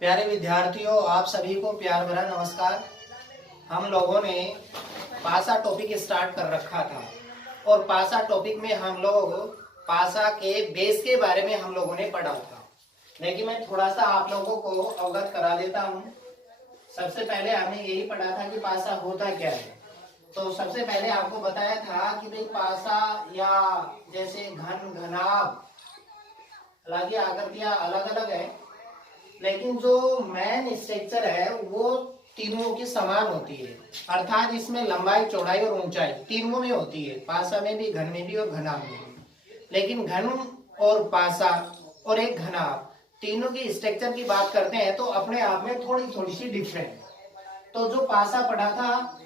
प्यारे विद्यार्थियों, आप सभी को प्यार भरा नमस्कार। हम लोगों ने पासा टॉपिक स्टार्ट कर रखा था और पासा टॉपिक में हम लोग पासा के बेस के बारे में हम लोगों ने पढ़ा था। लेकिन मैं थोड़ा सा आप लोगों को अवगत करा देता हूँ। सबसे पहले हमने यही पढ़ा था कि पासा होता क्या है। तो सबसे पहले आपको बताया था कि भाई पासा या जैसे घन, घनाभ, हालांकि आकृतियां अलग अलग है, लेकिन जो मेन स्ट्रक्चर है वो तीनों की समान होती है। अर्थात इसमें लंबाई, चौड़ाई और ऊंचाई तीनों में होती है, पासा में भी, घन में भी और घनाभ में भी। लेकिन घन और पासा और एक घनाभ तीनों की स्ट्रक्चर की बात करते हैं तो अपने आप में थोड़ी थोड़ी सी डिफरेंट। तो जो पासा पढ़ा था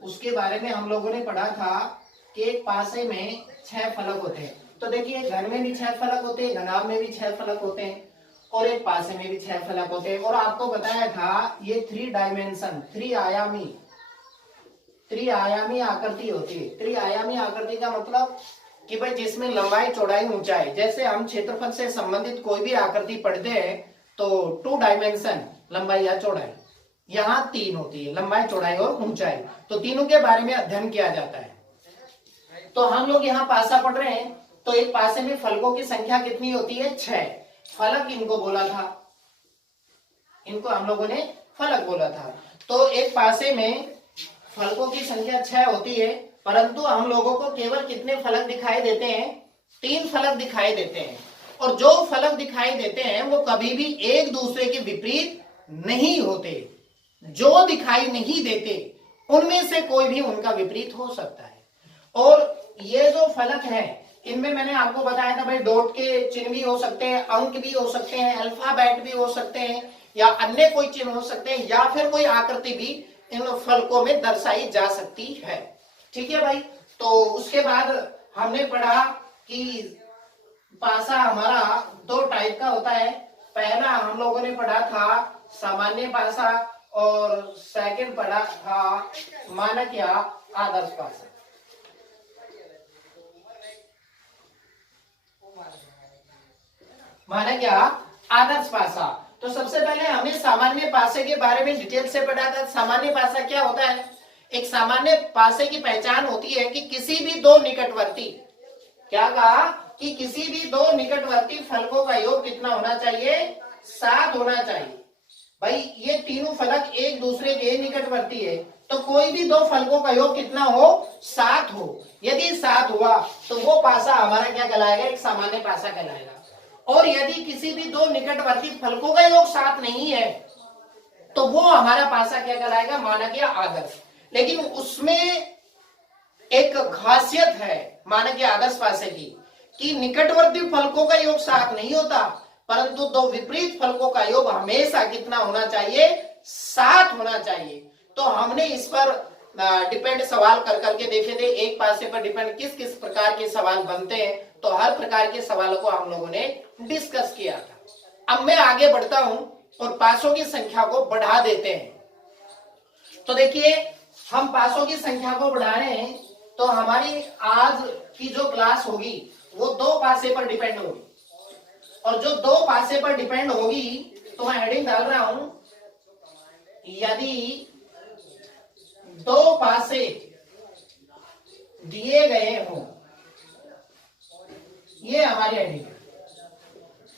उसके बारे में हम लोगों ने पढ़ा था कि एक पासे में 6 फलक होते हैं। तो देखिए, घन में भी 6 फलक होते हैं, घनाभ में भी 6 फलक होते हैं और एक पासे में भी 6 फलक होते हैं। और आपको बताया था ये 3 डायमेंशन, त्रिआयामी आकृति होती है। त्रिआयामी आकृति का मतलब कि भाई जिसमें लंबाई, चौड़ाई, ऊंचाई, जैसे हम क्षेत्रफल से संबंधित कोई भी आकृति पढ़ते हैं तो 2 डायमेंशन, लंबाई या चौड़ाई, यहाँ 3 होती है, लंबाई, चौड़ाई और ऊंचाई। तो तीनों के बारे में अध्ययन किया जाता है। तो हम लोग यहाँ पासा पढ़ रहे हैं तो एक पासे में फलकों की संख्या कितनी होती है? 6 फलक इनको बोला था, इनको हम लोगों ने फलक बोला था। तो एक पासे में फलकों की संख्या 6 होती है, परंतु हम लोगों को केवल कितने फलक दिखाई देते हैं? 3 फलक दिखाई देते हैं। और जो फलक दिखाई देते हैं वो कभी भी एक दूसरे के विपरीत नहीं होते। जो दिखाई नहीं देते उनमें से कोई भी उनका विपरीत हो सकता है। और ये जो फलक है इनमें मैंने आपको बताया था भाई, डॉट के चिन्ह भी हो सकते हैं, अंक भी हो सकते हैं, अल्फाबेट भी हो सकते हैं, या अन्य कोई चिन्ह हो सकते हैं, या फिर कोई आकृति भी इन फलकों में दर्शाई जा सकती है। ठीक है भाई। तो उसके बाद हमने पढ़ा कि पासा हमारा 2 टाइप का होता है। पहला हम लोगों ने पढ़ा था सामान्य पासा और सेकंड पढ़ा था मानक या आदर्श पासा। मानक या आदर्श पासा। तो सबसे पहले हमने सामान्य पासे के बारे में डिटेल से पढ़ा था। सामान्य पासा क्या होता है? एक सामान्य पासे की पहचान होती है कि किसी भी 2 निकटवर्ती, क्या कहा कि किसी भी 2 निकटवर्ती फलकों का योग कितना होना चाहिए? 7 होना चाहिए। भाई ये तीनों फलक एक दूसरे के निकटवर्ती है तो कोई भी 2 फलकों का योग कितना हो? 7 हो। यदि 7 हुआ तो वो पासा हमारा क्या कहलाएगा? एक सामान्य पासा कहलाएगा। और यदि किसी भी 2 निकटवर्ती फलकों का योग 7 नहीं है तो वो हमारा पासा क्या कहलाएगा? मानक या आदर्श। लेकिन उसमें एक खासियत है मानक या आदर्श पासे की कि निकटवर्ती फलकों का योग 7 नहीं होता, परंतु 2 विपरीत फलकों का योग हमेशा कितना होना चाहिए? 7 होना चाहिए। तो हमने इस पर डिपेंड सवाल कर करके देखे थे। एक पासे पर डिपेंड किस किस प्रकार के सवाल बनते हैं, तो हर प्रकार के सवालों को हम लोगों ने डिस्कस किया था। अब मैं आगे बढ़ता हूं और पासों की संख्या को बढ़ा देते हैं। तो देखिए, हम पासों की संख्या को बढ़ा रहे हैं तो हमारी आज की जो क्लास होगी वो 2 पासे पर डिपेंड होगी। और जो 2 पासे पर डिपेंड होगी तो मैं हेडिंग डाल रहा हूं, यदि 2 पासे दिए गए हों, ये हमारी हेडिंग है।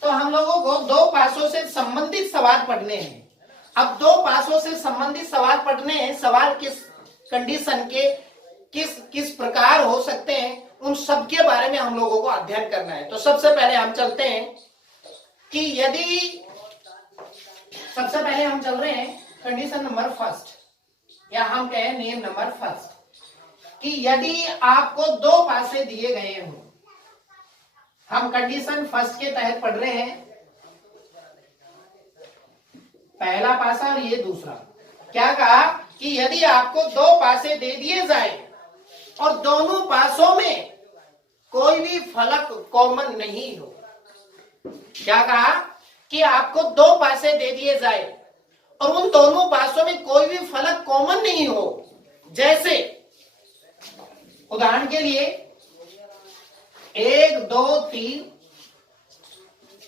तो हम लोगों को 2 पासों से संबंधित सवाल पढ़ने हैं। अब 2 पासों से संबंधित सवाल पढ़ने हैं, सवाल किस कंडीशन के, किस प्रकार हो सकते हैं, उन सब के बारे में हम लोगों को अध्ययन करना है। तो सबसे पहले हम चलते हैं कि यदि, सबसे पहले हम चल रहे हैं कंडीशन नंबर फर्स्ट, या हम कहें नियम नंबर फर्स्ट, कि यदि आपको 2 पासे दिए गए हों, हम कंडीशन फर्स्ट के तहत पढ़ रहे हैं, पहला पासा और ये दूसरा। क्या कहा कि यदि आपको 2 पासे दे दिए जाए और दोनों पासों में कोई भी फलक कॉमन नहीं हो। क्या कहा कि आपको 2 पासे दे दिए जाए और उन दोनों पासों में कोई भी फलक कॉमन नहीं हो। जैसे उदाहरण के लिए 1 2 3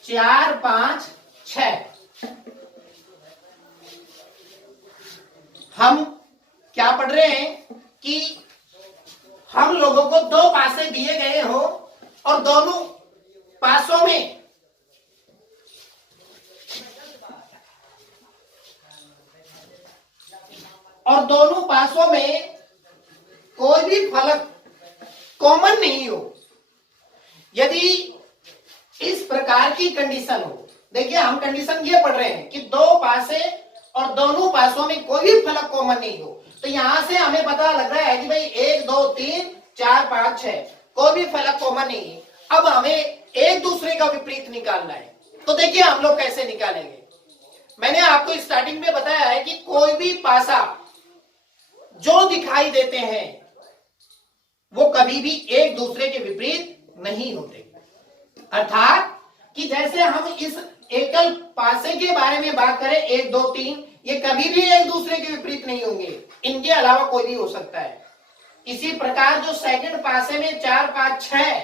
4 5 6, हम क्या पढ़ रहे हैं कि हम लोगों को दो पासे दिए गए हो और दोनों पासों में कोई भी फलक कॉमन नहीं हो। यदि इस प्रकार की कंडीशन हो, देखिए हम कंडीशन ये पढ़ रहे हैं कि दो पासे और दोनों पासों में कोई भी फलक कॉमन नहीं हो, तो यहां से हमें पता लग रहा है कि भाई 1 2 3 4 5 6 कोई भी फलक कॉमन नहीं है। अब हमें एक दूसरे का विपरीत निकालना है, तो देखिए हम लोग कैसे निकालेंगे। मैंने आपको स्टार्टिंग में बताया है कि कोई भी पासा जो दिखाई देते हैं वो कभी भी एक दूसरे के विपरीत नहीं होते। अर्थात कि जैसे हम इस एकल पासे के बारे में बात करें 1 2 3, ये कभी भी एक दूसरे के विपरीत नहीं होंगे, इनके अलावा कोई भी हो सकता है। इसी प्रकार जो सेकंड पासे में 4 5 6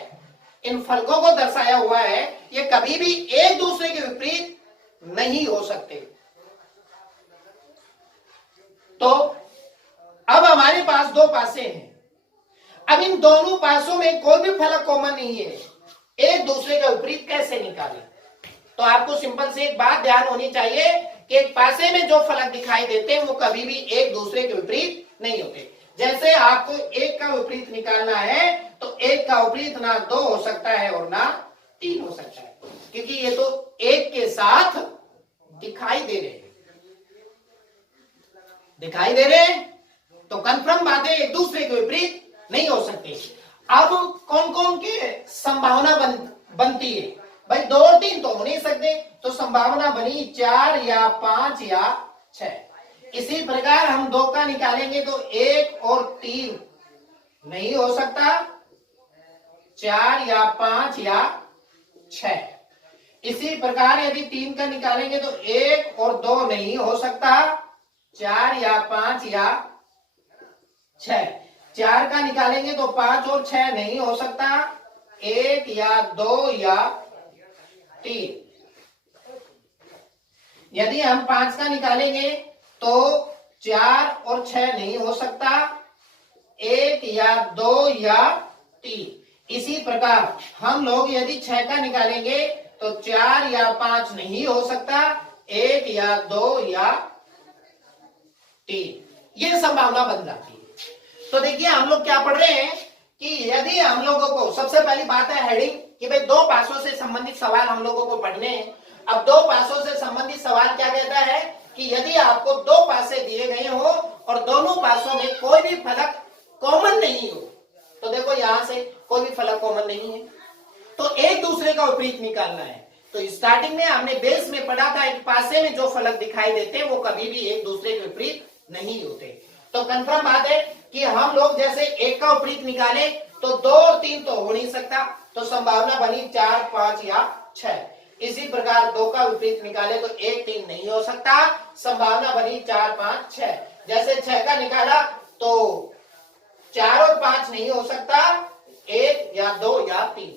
इन फलकों को दर्शाया हुआ है, ये कभी भी एक दूसरे के विपरीत नहीं हो सकते। तो अब हमारे पास दो पासे हैं, अब इन दोनों पासों में कोई भी फलक कॉमन नहीं है, एक दूसरे का विपरीत कैसे निकालें। तो आपको सिंपल से एक बात ध्यान होनी चाहिए कि एक पासे में जो फलक दिखाई देते हैं वो कभी भी एक दूसरे के विपरीत नहीं होते। जैसे आपको एक का विपरीत निकालना है तो एक का विपरीत ना 2 हो सकता है और ना 3 हो सकता है, क्योंकि ये तो एक के साथ दिखाई दे रहे हैं, तो कंफर्म बात है एक दूसरे के विपरीत नहीं हो सकते। अब कौन कौन के संभावना बनती है, भाई 2 और 3 तो हो नहीं सकते, तो संभावना बनी 4 या 5 या 6। इसी प्रकार हम 2 का निकालेंगे तो 1 और 3 नहीं हो सकता, 4 या 5 या 6। इसी प्रकार यदि 3 का निकालेंगे तो 1 और 2 नहीं हो सकता, 4 या 5 या 6। 4 का निकालेंगे तो 5 और 6 नहीं हो सकता, 1 या 2 या 3। यदि हम 5 का निकालेंगे तो 4 और 6 नहीं हो सकता, 1 या 2 या 3। इसी प्रकार हम लोग यदि 6 का निकालेंगे तो 4 या 5 नहीं हो सकता, 1 या 2 या 3। ये संभावना बन जाती है। तो देखिए हम लोग क्या पढ़ रहे हैं कि यदि हम लोगों को, सबसे पहली बात है हेडिंग कि भाई दो पासों से संबंधित सवाल हम लोगों को पढ़ने हैं। अब दो पासों से संबंधित सवाल क्या कहता है कि यदि आपको दो पासे दिए गए हो और दोनों पासों में कोई भी फलक कॉमन नहीं हो, तो देखो यहां से कोई भी फलक कॉमन नहीं है, तो एक दूसरे का विपरीत निकालना है। तो स्टार्टिंग में हमने बेस में पढ़ा था एक पासे में जो फलक दिखाई देते हैं वो कभी भी एक दूसरे के विपरीत नहीं होते। तो कंफर्म बात है कि हम लोग जैसे एक का विपरीत निकाले तो 2 और 3 तो हो नहीं सकता, तो संभावना बनी 4 5 या 6। इसी प्रकार 2 का विपरीत निकाले तो 1 3 नहीं हो सकता, संभावना बनी 4 5 6। जैसे 6 का निकाला तो 4 और 5 नहीं हो सकता, 1 या 2 या 3,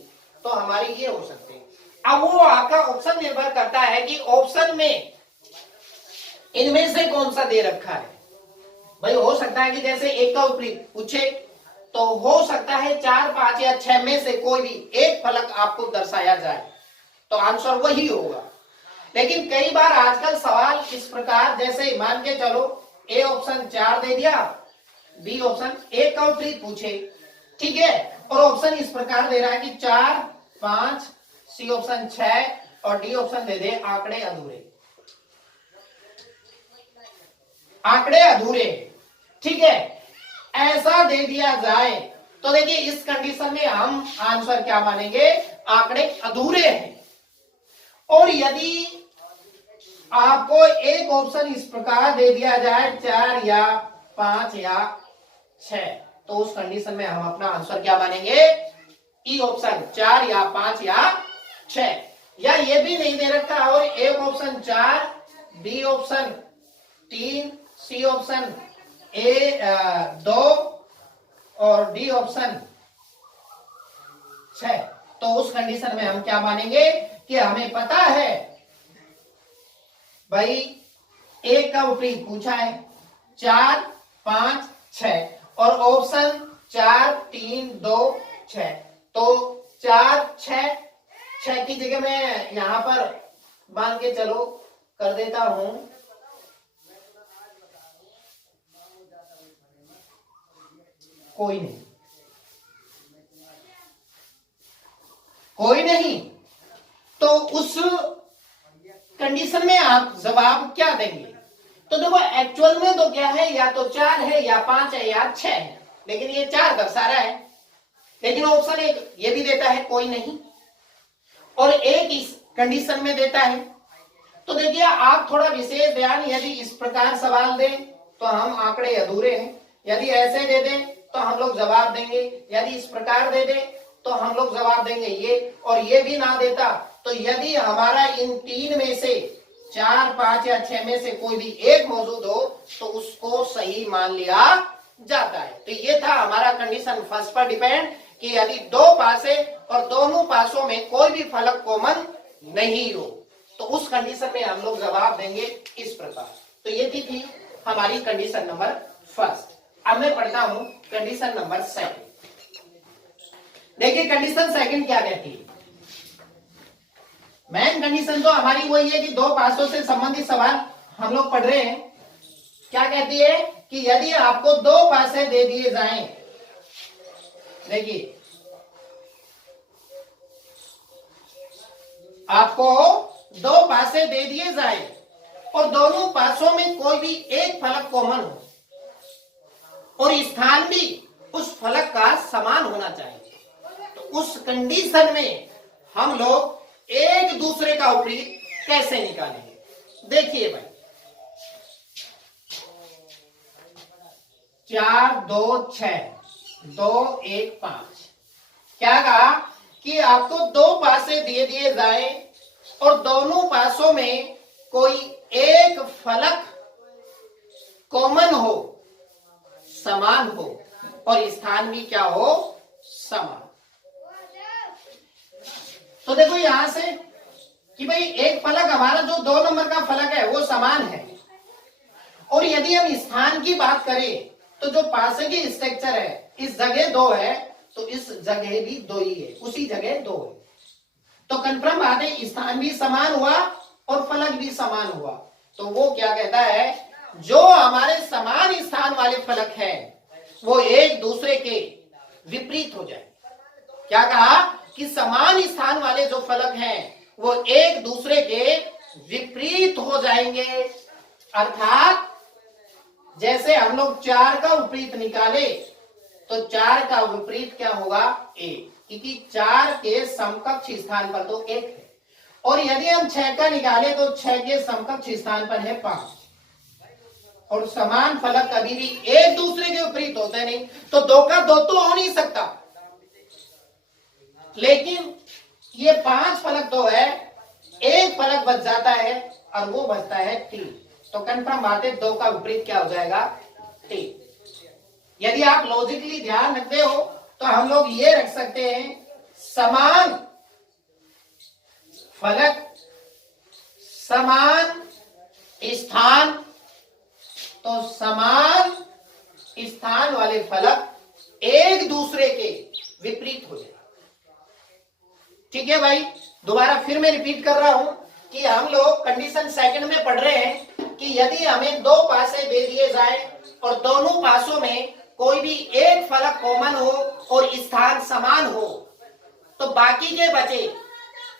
तो हमारी ये हो सकते हैं। अब वो आपका ऑप्शन निर्भर करता है कि ऑप्शन में इनमें से कौन सा दे रखा है। भाई हो सकता है कि जैसे एक का विपरीत पूछे तो हो सकता है 4 5 या 6 में से कोई भी एक फलक आपको दर्शाया जाए, तो आंसर वही होगा। लेकिन कई बार आजकल सवाल इस प्रकार, जैसे मान के चलो ए ऑप्शन 4 दे दिया, बी ऑप्शन एक का विपरीत पूछे, ठीक है, और ऑप्शन इस प्रकार दे रहा है कि 4 5, सी ऑप्शन 6 और डी ऑप्शन दे दे आंकड़े अधूरे, ठीक है, ऐसा दे दिया जाए तो देखिए इस कंडीशन में हम आंसर क्या मानेंगे, आंकड़े अधूरे हैं। और यदि आपको एक ऑप्शन इस प्रकार दे दिया जाए 4 या 5 या 6, तो उस कंडीशन में हम अपना आंसर क्या मानेंगे, ई ऑप्शन 4 या 5 या 6। या ये भी नहीं दे रखा और एक option 4, B option 3, C option 2 और डी ऑप्शन 6, तो उस कंडीशन में हम क्या मानेंगे कि हमें पता है भाई एक का विपरीत पूछा है, 4 5 6 और ऑप्शन 4 3 2 6। तो 4 6 6 की जगह मैं यहां पर बांध के चलो कर देता हूं, कोई नहीं, कोई नहीं। तो उस कंडीशन में आप जवाब क्या देंगे? तो देखो एक्चुअल में तो क्या है, या तो 4 है या 5 है या 6 है, लेकिन ये 4 दर्शा रहा है। लेकिन ऑप्शन एक ये भी देता है कोई नहीं, और एक इस कंडीशन में देता है। तो देखिए आप थोड़ा विशेष ध्यान, यदि इस प्रकार सवाल दें तो हम आंकड़े अधूरे हैं, यदि ऐसे दे दें तो हम लोग जवाब देंगे, यदि इस प्रकार दे दें तो हम लोग जवाब देंगे ये, और ये भी ना देता तो यदि हमारा इन तीन में से 4 5 या 6 में से कोई भी एक मौजूद हो तो उसको सही मान लिया जाता है। तो ये था हमारा कंडीशन फर्स्ट पर डिपेंड, कि यदि दो पास है और दोनों पासों में कोई भी फलक कॉमन नहीं हो तो उस कंडीशन में हम लोग जवाब देंगे इस प्रकार। तो ये थी हमारी कंडीशन नंबर फर्स्ट। अब मैं पढ़ता हूं कंडीशन नंबर सेकंड। देखिए कंडीशन सेकंड क्या कहती है। मेन कंडीशन तो हमारी वही है कि दो पासों से संबंधित सवाल हम लोग पढ़ रहे हैं। क्या कहती है कि यदि आपको दो पासे दे दिए जाएं, देखिए आपको दो पासे दे दिए जाए और दोनों पासों में कोई भी एक फलक कॉमन हो और स्थान भी उस फलक का समान होना चाहिए, तो उस कंडीशन में हम लोग एक दूसरे का विपरीत कैसे निकालेंगे? देखिए भाई 4 2 6 2 1 5, क्या कहा कि आपको दो पासे दे दिए जाए और दोनों पासों में कोई एक फलक कॉमन हो, समान हो और स्थान भी क्या हो, समान। तो देखो यहां से कि भाई एक फलक हमारा जो 2 नंबर का फलक है वो समान है, और यदि हम स्थान की बात करें तो जो पासे की स्ट्रक्चर है इस जगह 2 है तो इस जगह भी 2 ही है, उसी जगह 2 है। तो कंफर्म बात है, स्थान भी समान हुआ और फलक भी समान हुआ। तो वो क्या कहता है, जो हमारे समान स्थान वाले फलक है वो एक दूसरे के विपरीत हो जाए। क्या कहा कि समान स्थान वाले जो फलक हैं वो एक दूसरे के विपरीत हो जाएंगे। अर्थात जैसे हम लोग 4 का विपरीत निकाले तो 4 का विपरीत क्या होगा, 1, क्योंकि 4 के समकक्ष स्थान पर तो 1 है, और यदि हम 6 का निकाले तो 6 के समकक्ष स्थान पर है 5, और समान फलक कभी भी एक दूसरे के विपरीत होते नहीं, तो 2 का 2 तो हो नहीं सकता, लेकिन ये 5 फलक 2 है, एक फलक बच जाता है और वो बचता है 3। तो कंफर्म बात है 2 का विपरीत क्या हो जाएगा, 3। यदि आप लॉजिकली ध्यान रखते हो तो हम लोग ये रख सकते हैं, समान फलक समान स्थान, तो समान स्थान वाले फलक एक दूसरे के विपरीत हो जाएगा। ठीक है भाई, दोबारा फिर मैं रिपीट कर रहा हूं कि हम लोग कंडीशन सेकंड में पढ़ रहे हैं कि यदि हमें दो पासे दे दिए जाए और दोनों पासों में कोई भी एक फलक कॉमन हो और स्थान समान हो, तो बाकी के बचे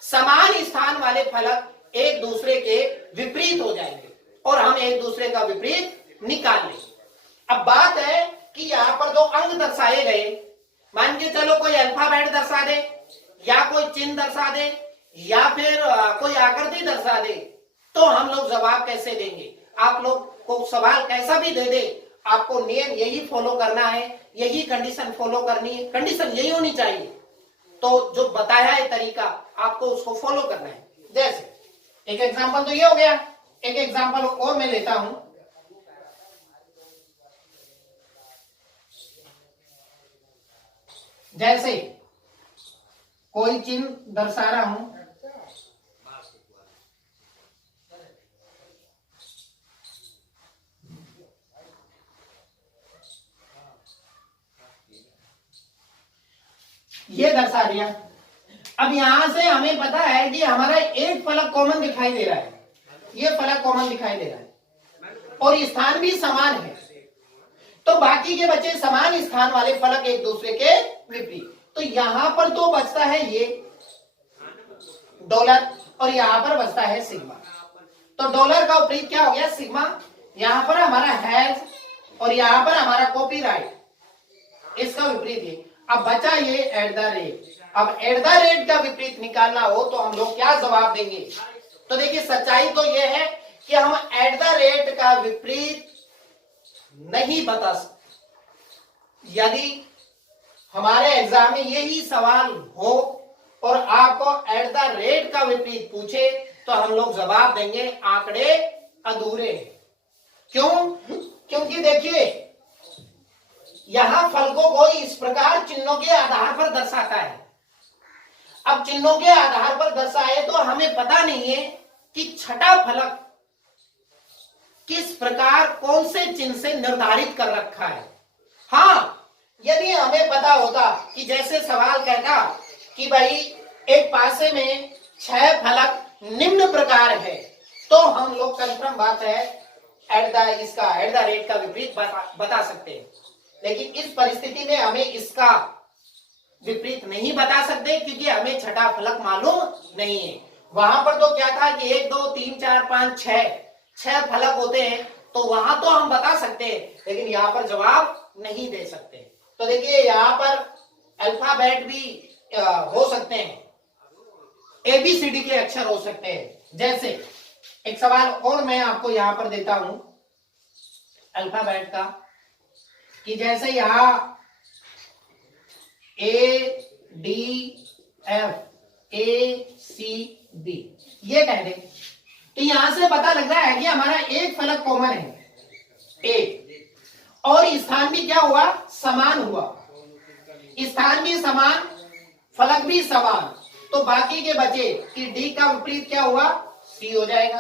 समान स्थान वाले फलक एक दूसरे के विपरीत हो जाएंगे और हम एक दूसरे का विपरीत निकाल लेंगे। अब बात है कि यहां पर जो अंक दर्शाए गए, मान के चलो कोई अल्फाबेट दर्शा दे या कोई चिन्ह दर्शा दे या फिर कोई आकृति दर्शा दे, तो हम लोग जवाब कैसे देंगे? आप लोग को सवाल कैसा भी दे दे, आपको नियम यही फॉलो करना है, यही कंडीशन फॉलो करनी है, कंडीशन यही होनी चाहिए। तो जो बताया है तरीका आपको उसको फॉलो करना है। जैसे एक एग्जांपल तो ये हो गया, एक एग्जांपल और मैं लेता हूं। जैसे कोई चिन्ह दर्शा रहा हूं, ये दर्शा दिया। अब यहां से हमें पता है कि हमारा एक फलक कॉमन दिखाई दे रहा है, ये फलक कॉमन दिखाई दे रहा है और स्थान भी समान है, तो बाकी के बचे समान स्थान वाले फलक एक दूसरे के विपरीत। तो यहां पर तो बचता है ये डॉलर और यहां पर बचता है सिग्मा। तो डॉलर का विपरीत क्या हो गया? सिग्मा। यहां पर हमारा हैज और यहां पर हमारा कॉपीराइट, इसका विपरीत है। अब बचा ये एट द रेट। अब एट द रेट का विपरीत निकालना हो तो हम लोग क्या जवाब देंगे? तो देखिए सच्चाई तो ये है कि हम एट द रेट का विपरीत नहीं बता सकते। यदि हमारे एग्जाम में यही सवाल हो और आपको एट द रेट का विपरीत पूछे तो हम लोग जवाब देंगे आंकड़े अधूरे हैं। क्यों? क्योंकि देखिए यहां फलकों को इस प्रकार चिन्हों के आधार पर दर्शाता है। अब चिन्हों के आधार पर दर्शाए तो हमें पता नहीं है कि छठा फलक किस प्रकार कौन से चिन्ह से निर्धारित कर रखा है। हाँ, यदि हमें पता होता कि जैसे सवाल कहता कि भाई एक पासे में 6 फलक निम्न प्रकार है तो हम लोग कंफर्म बात है एट द रेट का विपरीत बता सकते हैं। लेकिन इस परिस्थिति में हमें इसका विपरीत नहीं बता सकते क्योंकि हमें छठा फलक मालूम नहीं है। वहां पर तो क्या था कि 1 2 3 4 5 6 फलक होते हैं तो वहां तो हम बता सकते हैं, लेकिन यहाँ पर जवाब नहीं दे सकते। तो देखिए यहाँ पर अल्फाबेट भी हो सकते हैं, ABCD के अक्षर हो सकते हैं। जैसे एक सवाल और मैं आपको यहां पर देता हूं अल्फाबेट का, कि जैसे यहां ADFACD ये कह दे तो यहां से पता लग रहा है कि हमारा एक फलक कॉमन है एक, और स्थान भी क्या हुआ? समान हुआ। स्थान भी समान, फलक भी समान, तो बाकी के बचे कि डी का विपरीत क्या हुआ? सी हो जाएगा।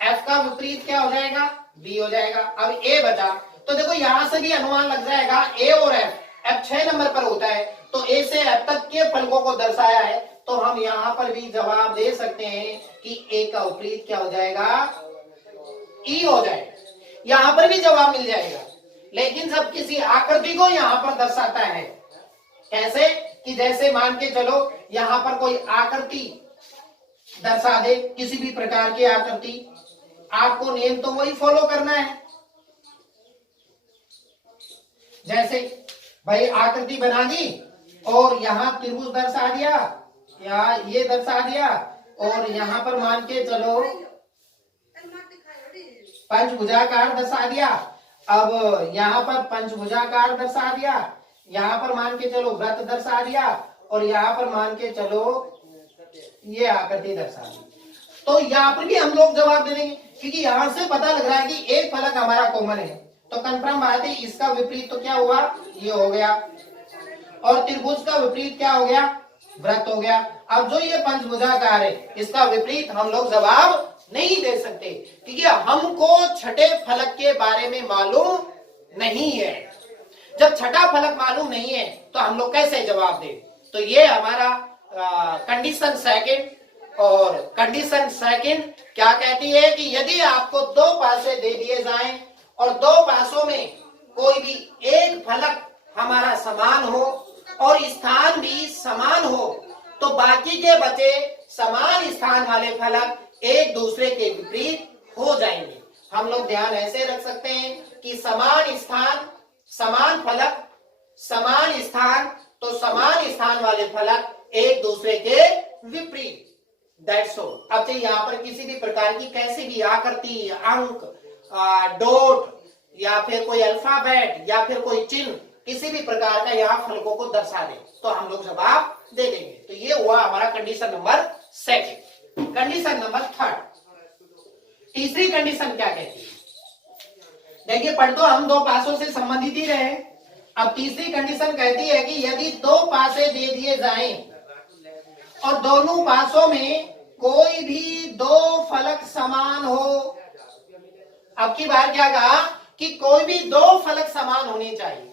एफ का विपरीत क्या हो जाएगा? बी हो जाएगा। अब ए बचा, तो देखो यहां से भी अनुमान लग जाएगा ए और एफ। एफ 6 नंबर पर होता है तो ए से एफ तक के फलकों को दर्शाया है, तो हम यहां पर भी जवाब दे सकते हैं कि ए का विपरीत क्या हो जाएगा? ई हो जाएगा। यहां पर भी जवाब मिल जाएगा। लेकिन जब किसी आकृति को यहां पर दर्शाता है, कैसे? कि जैसे मान के चलो यहां पर कोई आकृति दर्शा दे, किसी भी प्रकार की आकृति, आपको नियम तो वही फॉलो करना है। जैसे भाई आकृति बना दी और यहां त्रिभुज दर्शा दिया या ये दर्शा दिया और यहां पर मान के चलो पंचभुजाकार दर्शा दिया। अब यहां पर पंचभुजाकार दर्शा दिया, यहां पर मान के चलो व्रत दर्शा दिया और यहां पर मान के चलो ये आकृति दर्शा दी, तो यहां पर भी हम लोग जवाब दे देंगे क्योंकि यहां से पता लग रहा है कि एक फलक हमारा कॉमन है। तो कंफर्म बात है, इसका विपरीत तो क्या हुआ? ये हो गया। और त्रिभुज का विपरीत क्या हो गया? व्रत हो गया। अब जो ये पंचभुजाकार है इसका विपरीत हम लोग जवाब नहीं दे सकते क्योंकि हमको छठे फलक के बारे में मालूम नहीं है। जब छठा फलक मालूम नहीं है तो हम लोग कैसे जवाब दें? तो ये हमारा कंडीशन सेकंड। और कंडीशन सेकंड क्या कहती है कि यदि आपको 2 पासे दे दिए जाएं और 2 पासों में कोई भी एक फलक हमारा समान हो और स्थान भी समान हो तो बाकी के बचे समान स्थान वाले फलक एक दूसरे के विपरीत हो जाएंगे। हम लोग ध्यान ऐसे रख सकते हैं कि समान स्थान समान फलक समान स्थान, तो समान स्थान वाले फलक एक दूसरे के विपरीत। That's all. अब चाहे यहाँ पर किसी भी प्रकार की कैसी भी आकृति, अंक, डॉट या फिर कोई अल्फाबेट या फिर कोई चिन्ह किसी भी प्रकार का यहाँ फलकों को दर्शा दे तो हम लोग जवाब दे देंगे। तो ये हुआ हमारा condition number second. Condition number third, तीसरी कंडीशन क्या कहती है? देखिए पढ़ तो हम 2 पासों से संबंधित ही रहे। अब तीसरी कंडीशन कहती है कि यदि 2 पासे दे दिए जाएं और दोनों पासों में कोई भी 2 फलक समान हो। अब की बार क्या कहा कि कोई भी 2 फलक समान होने चाहिए।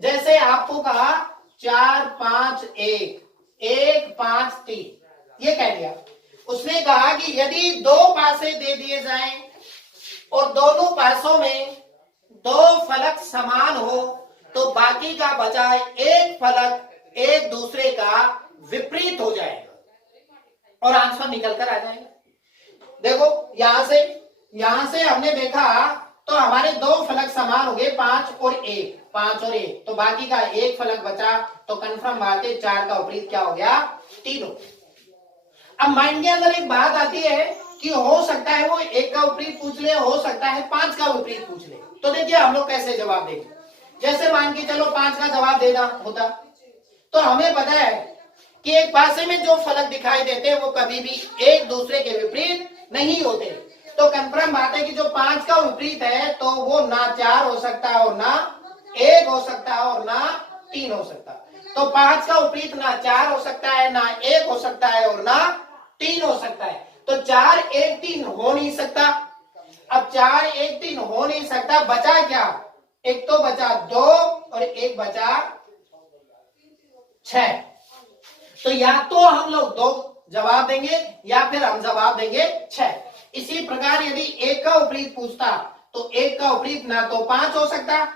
जैसे आपको कहा 4 5 1 1 5 3 ये कह दिया। उसने कहा कि यदि दो पासे दे दिए जाएं और दोनों पासों में दो फलक समान हो तो बाकी का बचा एक फलक एक दूसरे का विपरीत हो जाएगा और आंसर निकल कर आ जाएगा। देखो यहां से हमने देखा तो हमारे दो फलक समान हो गए 5 और 1 तो बाकी का एक फलक बचा तो कंफर्म बात है 4 का विपरीत क्या हो गया 3 हो। अब माइंड के अंदर एक बात आती है कि हो सकता है वो 1 का विपरीत पूछ ले, हो सकता है 5 का विपरीत पूछ ले। तो देखिए हम लोग कैसे जवाब देंगे। जैसे मान के चलो 5 का जवाब देना होता तो हमें पता है कि एक पासे में जो फलक दिखाई देते हैं वो कभी भी एक दूसरे के विपरीत नहीं होते। तो कंफर्म बात है कि जो 5 का विपरीत है तो वो ना 4 हो सकता है और ना 1 हो सकता है और ना 3 हो सकता है। तो 5 का विपरीत ना 4 हो सकता है, ना 1 हो सकता है और ना 3 हो सकता है। तो 4 1 3 हो नहीं सकता। अब 4 1 3 हो नहीं सकता, बचा क्या? एक तो बचा 2 और एक बचा 6। तो या तो हम लोग 2 जवाब देंगे या फिर हम जवाब देंगे 6। इसी प्रकार यदि 1 का विपरीत पूछता तो 1 का विपरीत ना तो 5 हो सकता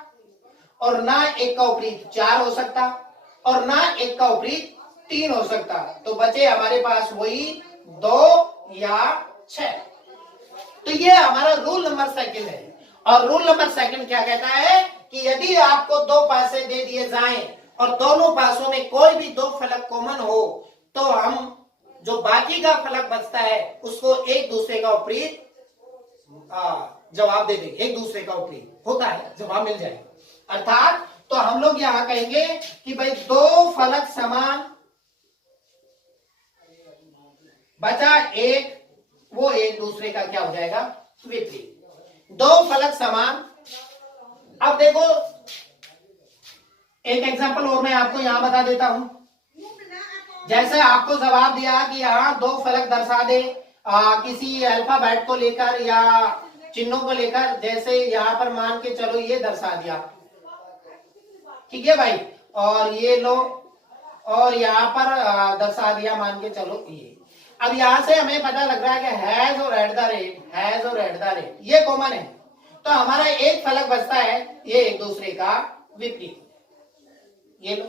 और ना 1 का विपरीत 4 हो सकता और ना 1 का विपरीत 3 हो सकता। तो बचे हमारे पास वही 2 या 6। तो ये हमारा रूल नंबर सेकंड है। और रूल नंबर सेकंड क्या कहता है कि यदि आपको दो पासे दे दिए जाएं और दोनों पासों में कोई भी दो फलक कॉमन हो तो हम जो बाकी का फलक बचता है उसको एक दूसरे का विपरीत जवाब दे देंगे। एक दूसरे का विपरीत होता है, जवाब मिल जाएगा। अर्थात तो हम लोग यहां कहेंगे कि भाई दो फलक समान बचा एक, वो एक दूसरे का क्या हो जाएगा विपरीत। दो फलक समान। अब देखो एक एग्जांपल और मैं आपको यहां बता देता हूं। जैसे आपको जवाब दिया कि यहां दो फलक दर्शा दे किसी अल्फाबेट को लेकर या चिन्हों को लेकर। जैसे यहां पर मान के चलो ये दर्शा दिया, ठीक है भाई, और ये लो और यहां पर दर्शा दिया मान के चलो ये। अब यहां से हमें पता लग रहा है कि हैज और एट द रेट ये कॉमन है। तो हमारा एक फलक बचता है, ये एक दूसरे का विपरीत। ये लो,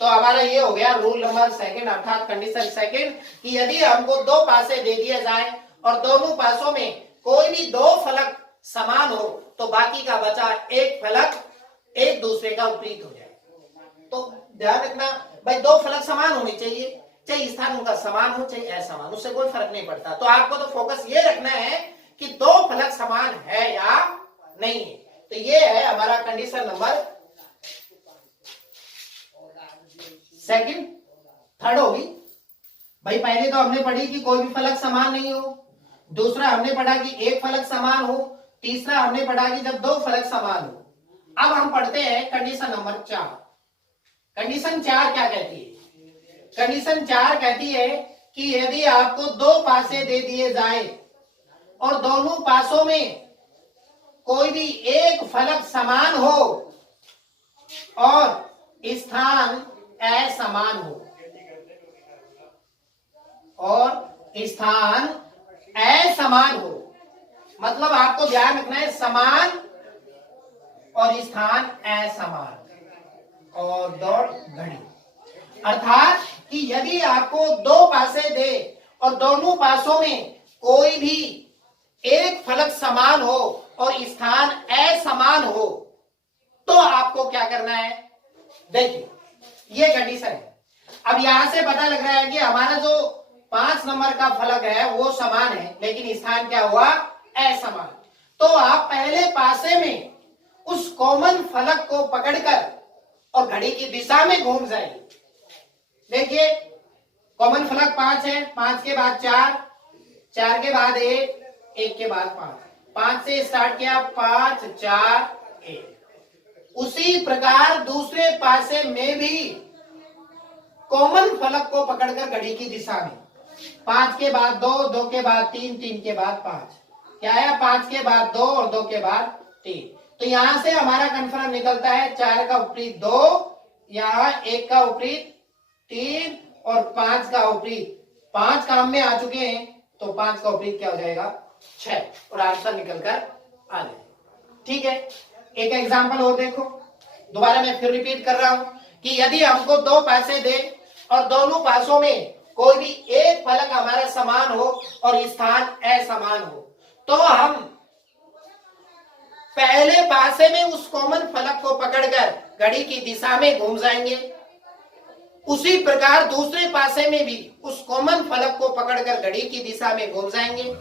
तो हमारा ये हो गया रूल नंबर सेकंड अर्थात कंडीशन सेकंड कि यदि हमको दो पासे दे दिए जाए और दोनों पासों में कोई भी दो फलक समान हो तो बाकी का बचा एक फलक एक दूसरे का विपरीत हो जाए। तो ध्यान रखना भाई, दो फलक समान होने चाहिए, चाहे स्थान उनका समान हो चाहे असमान, उससे कोई फर्क नहीं पड़ता। तो आपको तो फोकस ये रखना है कि दो फलक समान है या नहीं है। तो ये है हमारा कंडीशन नंबर सेकंड। थर्ड होगी भाई, पहले तो हमने पढ़ी कि कोई भी फलक समान नहीं हो, दूसरा हमने पढ़ा कि एक फलक समान हो, तीसरा हमने पढ़ा कि जब दो फलक समान हो। अब हम पढ़ते हैं कंडीशन नंबर 4। कंडीशन 4 क्या कहती है? कंडीशन 4 कहती है कि यदि आपको दो पासे दे दिए जाए और दोनों पासों में कोई भी एक फलक समान हो और स्थान असमान हो, मतलब आपको ध्यान रखना है समान और स्थान असमान और दौड़ घड़ी। अर्थात कि यदि आपको दो पासे दे और दोनों पासों में कोई भी एक फलक समान हो और स्थान असमान हो तो आपको क्या करना है? देखिए ये कंडीशन है। अब यहां से पता लग रहा है कि हमारा जो 5 नंबर का फलक है वो समान है लेकिन स्थान क्या हुआ? असमान। तो आप पहले पासे में उस कॉमन फलक को पकड़कर और घड़ी की दिशा में घूम जाइए। देखिए कॉमन फलक 5 है, 5 के बाद 4, 4 के बाद 1, 1 के बाद 5, 5 से स्टार्ट किया 5 4 1। उसी प्रकार दूसरे पासे में भी कॉमन फलक को पकड़कर घड़ी की दिशा में 5 के बाद 2, 2 के बाद 3, 3 के बाद 5, क्या आया? 5 के बाद 2 और 2 के बाद 3। तो यहां से हमारा कंफर्म निकलता है 4 का विपरीत 2, यहाँ 1 का विपरीत 3 और 5 का विपरीत 5 काम में आ चुके हैं, तो 5 का विपरीत क्या हो जाएगा 6 और आंसर निकल कर आ जाएगा। ठीक है, एक एग्जांपल और देखो, दोबारा मैं फिर रिपीट कर रहा हूं कि यदि हमको 2 पासे दे और दोनों पासों में कोई भी एक फलक हमारा समान हो और स्थान असमान हो, तो हम पहले पासे में उस कॉमन फलक को पकड़कर घड़ी की दिशा में घूम जाएंगे। उसी प्रकार दूसरे पासे में भी उस कॉमन फलक को पकड़कर घड़ी की दिशा में घूम जाएंगे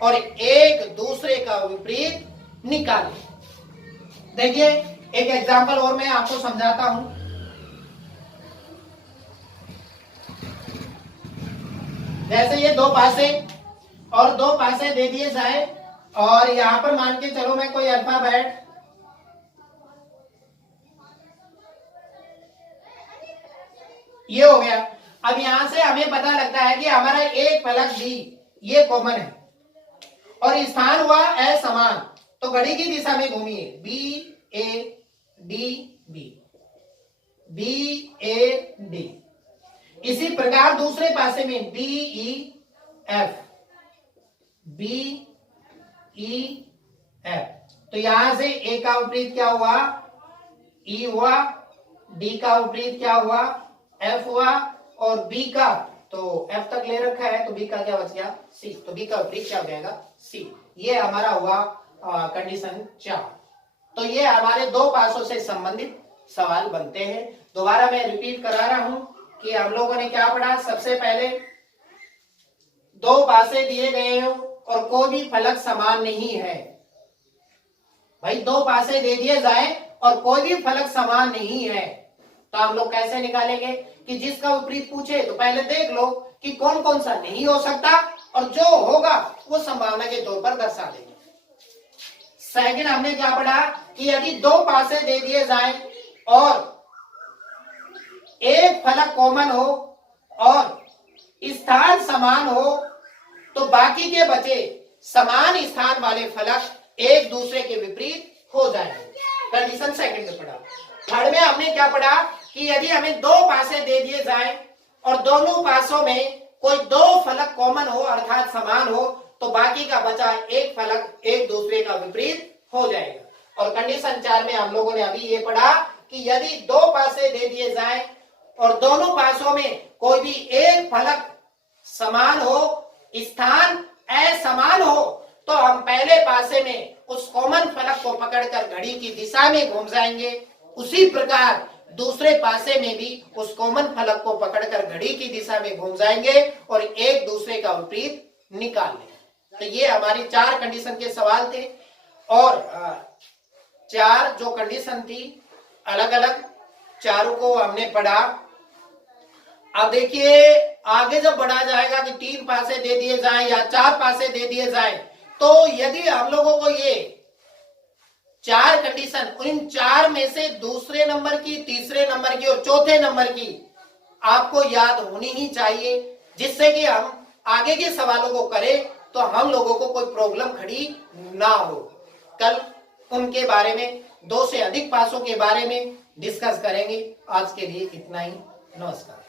और एक दूसरे का विपरीत निकालें। देखिए एक एग्जांपल और मैं आपको समझाता हूं। जैसे ये 2 पासे और 2 पासे दे दिए जाए और यहां पर मान के चलो मैं कोई अल्फाबेट ये हो गया। अब यहां से हमें पता लगता है कि हमारा एक फलक भी ये कॉमन है और स्थान हुआ असमान, तो घड़ी की दिशा में घूमिए B A D B, B A D. इसी प्रकार दूसरे पासे में B E F, B E F. तो यहां से ए का विपरीत क्या हुआ ई हुआ, डी का विपरीत क्या हुआ एफ हुआ और बी का तो एफ तक ले रखा है तो बी का क्या बच गया सी, तो बी का विपरीत क्या हो जाएगा सी। ये हमारा हुआ कंडीशन 4। तो ये हमारे 2 पासों से संबंधित सवाल बनते हैं। दोबारा मैं रिपीट करा रहा हूं कि हम लोगों ने क्या पढ़ा। सबसे पहले 2 पासे दिए गए हो और कोई भी फलक समान नहीं है। भाई 2 पासे दे दिए जाए और कोई भी फलक समान नहीं है, तो हम लोग कैसे निकालेंगे कि जिसका विपरीत पूछे तो पहले देख लो कि कौन कौन सा नहीं हो सकता और जो होगा वो संभावना के तौर पर दर्शा देंगे। सेकंड हमने क्या पढ़ा कि यदि 2 पासे दे दिए जाए और एक फलक कॉमन हो और स्थान समान हो, तो बाकी के बचे समान स्थान वाले फलक एक दूसरे के विपरीत हो जाएंगे। कंडीशन सेकंड में पढ़ा। थर्ड में हमने क्या पढ़ा कि यदि हमें 2 पासे दे दिए जाए और दोनों पासों में कोई 2 फलक कॉमन हो अर्थात समान हो, तो बाकी का बचा एक फलक एक दूसरे का विपरीत हो जाएगा। और कंडीशन 4 में हम लोगों ने अभी ये पढ़ा कि यदि 2 पासे दे दिए जाए और दोनों पासों में कोई भी एक फलक समान हो स्थान असमान हो, तो हम पहले पासे में उस कॉमन फलक को पकड़कर घड़ी की दिशा में घूम जाएंगे। उसी प्रकार दूसरे पासे में भी उस कॉमन फलक को पकड़कर घड़ी की दिशा में घूम जाएंगे और एक दूसरे का विपरीत निकाल लेंगे। तो ये हमारी 4 कंडीशन के सवाल थे और 4 जो कंडीशन थी अलग अलग, चारों को हमने पढ़ा। अब देखिए आगे जब बढ़ा जाएगा कि 3 पासे दे दिए जाएं या 4 पासे दे दिए जाएं, तो यदि हम लोगों को ये 4 कंडीशन, इन 4 में से दूसरे नंबर की, तीसरे नंबर की और चौथे नंबर की आपको याद होनी ही चाहिए, जिससे कि हम आगे के सवालों को करें तो हम लोगों को कोई प्रॉब्लम खड़ी ना हो। कल उनके बारे में 2 से अधिक पासों के बारे में डिस्कस करेंगे। आज के लिए इतना ही। नमस्कार।